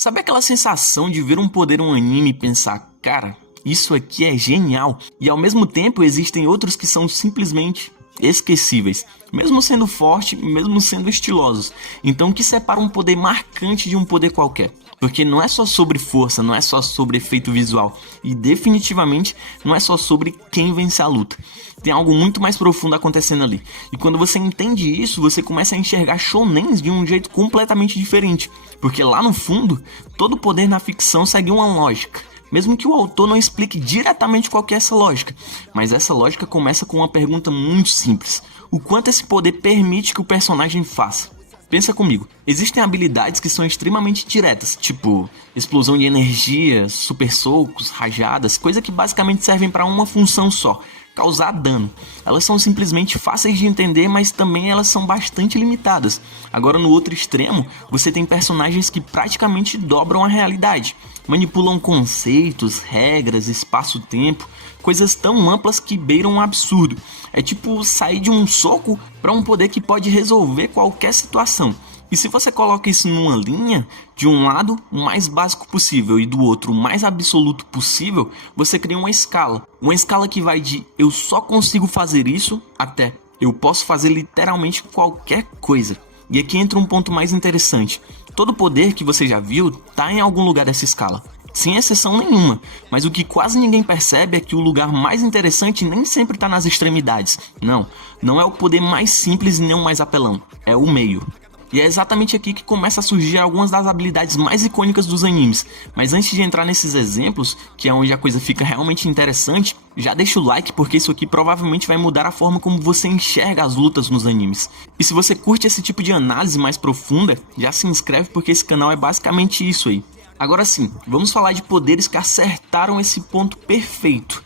Sabe aquela sensação de ver um poder em um anime e pensar, cara, isso aqui é genial, e ao mesmo tempo existem outros que são simplesmente esquecíveis, mesmo sendo forte, mesmo sendo estilosos. Então o que separa um poder marcante de um poder qualquer? Porque não é só sobre força, não é só sobre efeito visual, e definitivamente não é só sobre quem vence a luta. Tem algo muito mais profundo acontecendo ali. E quando você entende isso, você começa a enxergar shonens de um jeito completamente diferente. Porque lá no fundo, todo poder na ficção segue uma lógica. Mesmo que o autor não explique diretamente qual que é essa lógica. Mas essa lógica começa com uma pergunta muito simples. O quanto esse poder permite que o personagem faça? Pensa comigo, existem habilidades que são extremamente diretas, tipo explosão de energia, super socos, rajadas, coisa que basicamente servem para uma função só, causar dano. Elas são simplesmente fáceis de entender, mas também elas são bastante limitadas. Agora no outro extremo, você tem personagens que praticamente dobram a realidade, manipulam conceitos, regras, espaço-tempo, coisas tão amplas que beiram um absurdo. É tipo sair de um soco para um poder que pode resolver qualquer situação. E se você coloca isso numa linha, de um lado o mais básico possível e do outro o mais absoluto possível, você cria uma escala. Uma escala que vai de eu só consigo fazer isso até eu posso fazer literalmente qualquer coisa. E aqui entra um ponto mais interessante. Todo poder que você já viu está em algum lugar dessa escala. Sem exceção nenhuma, mas o que quase ninguém percebe é que o lugar mais interessante nem sempre está nas extremidades. Não é o poder mais simples e nem o mais apelão, é o meio. E é exatamente aqui que começa a surgir algumas das habilidades mais icônicas dos animes. Mas antes de entrar nesses exemplos, que é onde a coisa fica realmente interessante, já deixa o like porque isso aqui provavelmente vai mudar a forma como você enxerga as lutas nos animes. E se você curte esse tipo de análise mais profunda, já se inscreve porque esse canal é basicamente isso aí. Agora sim, vamos falar de poderes que acertaram esse ponto perfeito.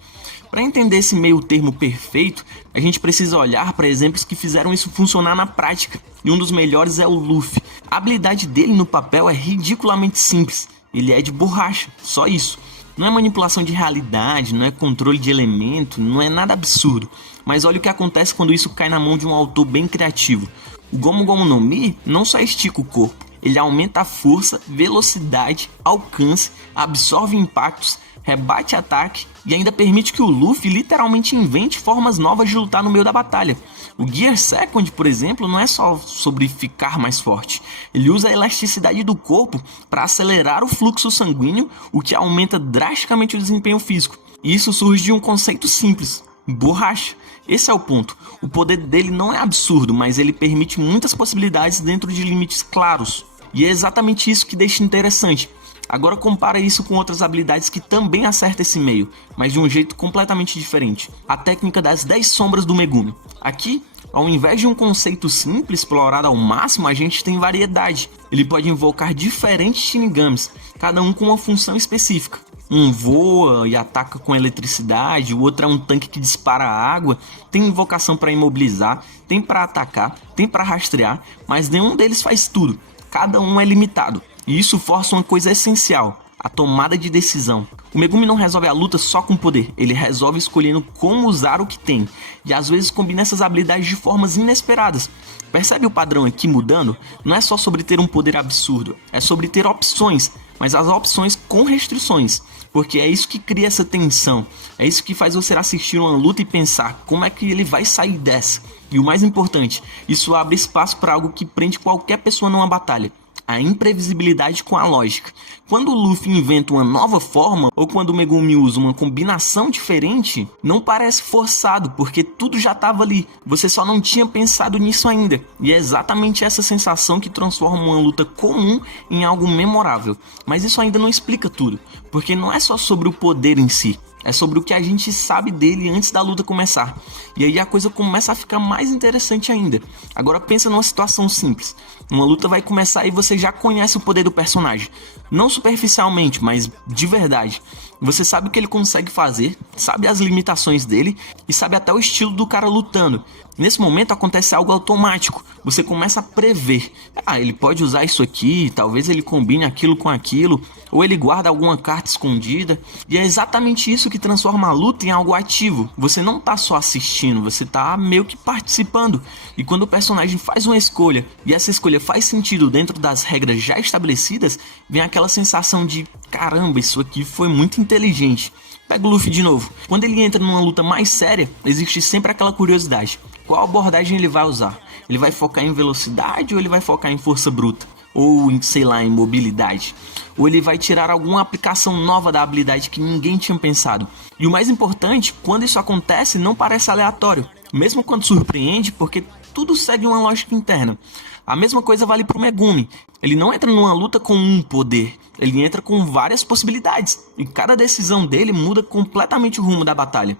Para entender esse meio termo perfeito, a gente precisa olhar para exemplos que fizeram isso funcionar na prática. E um dos melhores é o Luffy. A habilidade dele no papel é ridiculamente simples. Ele é de borracha, só isso. Não é manipulação de realidade, não é controle de elemento, não é nada absurdo. Mas olha o que acontece quando isso cai na mão de um autor bem criativo. O Gomu Gomu no Mi não só estica o corpo. Ele aumenta a força, velocidade, alcance, absorve impactos, rebate ataque e ainda permite que o Luffy literalmente invente formas novas de lutar no meio da batalha. O Gear Second, por exemplo, não é só sobre ficar mais forte. Ele usa a elasticidade do corpo para acelerar o fluxo sanguíneo, o que aumenta drasticamente o desempenho físico. E isso surge de um conceito simples: borracha. Esse é o ponto. O poder dele não é absurdo, mas ele permite muitas possibilidades dentro de limites claros. E é exatamente isso que deixa interessante. Agora compara isso com outras habilidades que também acertam esse meio, mas de um jeito completamente diferente. A técnica das 10 sombras do Megumi. Aqui, ao invés de um conceito simples explorado ao máximo, a gente tem variedade. Ele pode invocar diferentes Shinigamis, cada um com uma função específica. Um voa e ataca com eletricidade, o outro é um tanque que dispara água, tem invocação para imobilizar, tem para atacar, tem para rastrear, mas nenhum deles faz tudo. Cada um é limitado, e isso força uma coisa essencial: a tomada de decisão. O Megumi não resolve a luta só com poder, ele resolve escolhendo como usar o que tem, e às vezes combina essas habilidades de formas inesperadas. Percebe o padrão aqui mudando? Não é só sobre ter um poder absurdo, é sobre ter opções, mas as opções com restrições, porque é isso que cria essa tensão, é isso que faz você assistir uma luta e pensar como é que ele vai sair dessa. E o mais importante, isso abre espaço para algo que prende qualquer pessoa numa batalha: a imprevisibilidade com a lógica. Quando o Luffy inventa uma nova forma, ou quando o Megumi usa uma combinação diferente, não parece forçado, porque tudo já estava ali, você só não tinha pensado nisso ainda. E é exatamente essa sensação que transforma uma luta comum em algo memorável. Mas isso ainda não explica tudo, porque não é só sobre o poder em si, é sobre o que a gente sabe dele antes da luta começar. E aí a coisa começa a ficar mais interessante ainda. Agora pensa numa situação simples. Uma luta vai começar e você já conhece o poder do personagem. Não superficialmente, mas de verdade. Você sabe o que ele consegue fazer, sabe as limitações dele e sabe até o estilo do cara lutando. Nesse momento acontece algo automático. Você começa a prever. Ele pode usar isso aqui, talvez ele combine aquilo com aquilo, ou ele guarda alguma carta escondida. E é exatamente isso que transforma a luta em algo ativo. Você não tá só assistindo, você tá meio que participando. E quando o personagem faz uma escolha e essa escolha faz sentido dentro das regras já estabelecidas, vem aquela sensação de caramba, isso aqui foi muito inteligente. Pega o Luffy de novo. Quando ele entra numa luta mais séria, existe sempre aquela curiosidade. Qual abordagem ele vai usar? Ele vai focar em velocidade ou ele vai focar em força bruta? Ou em, sei lá, em mobilidade? Ou ele vai tirar alguma aplicação nova da habilidade que ninguém tinha pensado? E o mais importante, quando isso acontece, não parece aleatório. Mesmo quando surpreende, porque tudo segue uma lógica interna. A mesma coisa vale para o Megumi. Ele não entra numa luta com um poder, ele entra com várias possibilidades. E cada decisão dele muda completamente o rumo da batalha.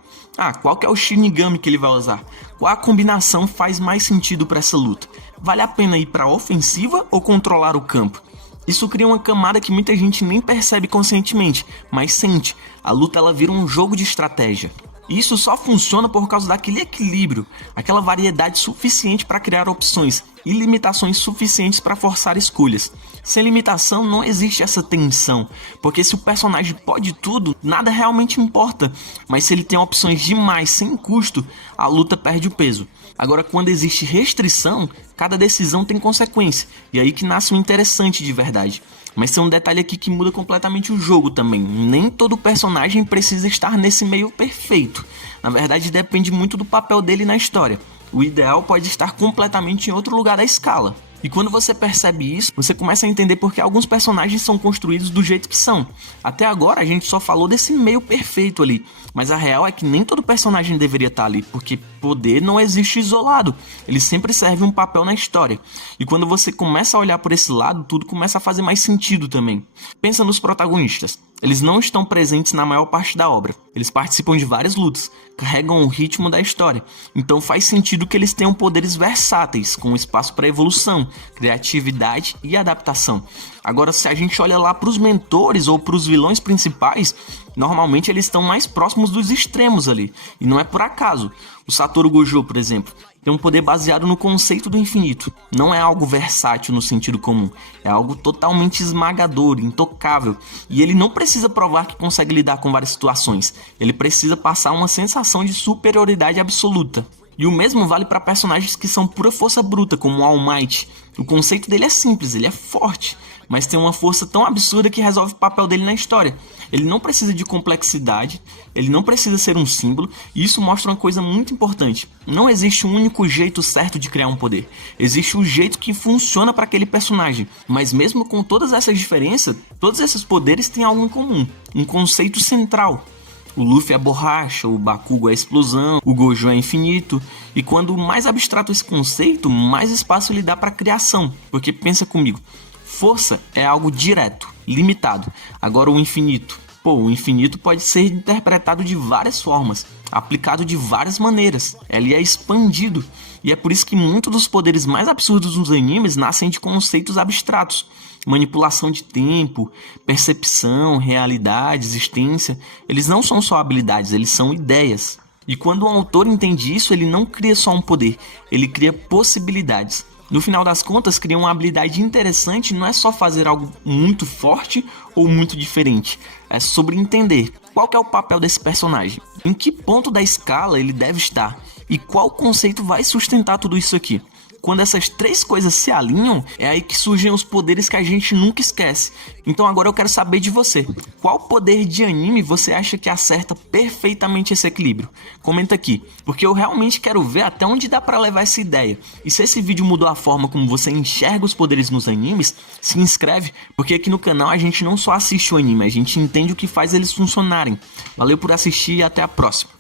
Qual que é o Shinigami que ele vai usar? Qual a combinação faz mais sentido para essa luta? Vale a pena ir para a ofensiva ou controlar o campo? Isso cria uma camada que muita gente nem percebe conscientemente, mas sente. A luta ela vira um jogo de estratégia. E isso só funciona por causa daquele equilíbrio, aquela variedade suficiente para criar opções e limitações suficientes para forçar escolhas. Sem limitação não existe essa tensão, porque se o personagem pode tudo, nada realmente importa. Mas se ele tem opções demais sem custo, a luta perde o peso. Agora, quando existe restrição, cada decisão tem consequência, e aí que nasce o interessante de verdade. Mas tem um detalhe aqui que muda completamente o jogo também. Nem todo personagem precisa estar nesse meio perfeito. Na verdade, depende muito do papel dele na história. O ideal pode estar completamente em outro lugar da escala. E quando você percebe isso, você começa a entender porque alguns personagens são construídos do jeito que são. Até agora a gente só falou desse meio perfeito ali, mas a real é que nem todo personagem deveria estar ali, porque poder não existe isolado, ele sempre serve um papel na história. E quando você começa a olhar por esse lado, tudo começa a fazer mais sentido também. Pensa nos protagonistas. Eles não estão presentes na maior parte da obra. Eles participam de várias lutas, carregam o ritmo da história. Então faz sentido que eles tenham poderes versáteis, com espaço para evolução, criatividade e adaptação. Agora, se a gente olha lá para os mentores ou para os vilões principais, normalmente eles estão mais próximos dos extremos ali. E não é por acaso. O Satoru Gojo, por exemplo, tem um poder baseado no conceito do infinito. Não é algo versátil no sentido comum. É algo totalmente esmagador, intocável. E ele não precisa provar que consegue lidar com várias situações. Ele precisa passar uma sensação de superioridade absoluta. E o mesmo vale para personagens que são pura força bruta, como o All Might. O conceito dele é simples, ele é forte, mas tem uma força tão absurda que resolve o papel dele na história. Ele não precisa de complexidade, ele não precisa ser um símbolo, e isso mostra uma coisa muito importante. Não existe um único jeito certo de criar um poder. Existe o jeito que funciona para aquele personagem, mas mesmo com todas essas diferenças, todos esses poderes têm algo em comum, um conceito central. O Luffy é a borracha, o Bakugo é a explosão, o Gojo é infinito. E quando mais abstrato esse conceito, mais espaço ele dá para criação. Porque pensa comigo, força é algo direto, limitado. Agora o infinito. O infinito pode ser interpretado de várias formas, aplicado de várias maneiras. Ele é expandido. E é por isso que muitos dos poderes mais absurdos nos animes nascem de conceitos abstratos. Manipulação de tempo, percepção, realidade, existência. Eles não são só habilidades, eles são ideias. E quando um autor entende isso, ele não cria só um poder, ele cria possibilidades. No final das contas, criar uma habilidade interessante não é só fazer algo muito forte ou muito diferente. É sobre entender qual que é o papel desse personagem, em que ponto da escala ele deve estar e qual conceito vai sustentar tudo isso aqui. Quando essas três coisas se alinham, é aí que surgem os poderes que a gente nunca esquece. Então agora eu quero saber de você. Qual poder de anime você acha que acerta perfeitamente esse equilíbrio? Comenta aqui, porque eu realmente quero ver até onde dá pra levar essa ideia. E se esse vídeo mudou a forma como você enxerga os poderes nos animes, se inscreve, porque aqui no canal a gente não só assiste o anime, a gente entende o que faz eles funcionarem. Valeu por assistir e até a próxima.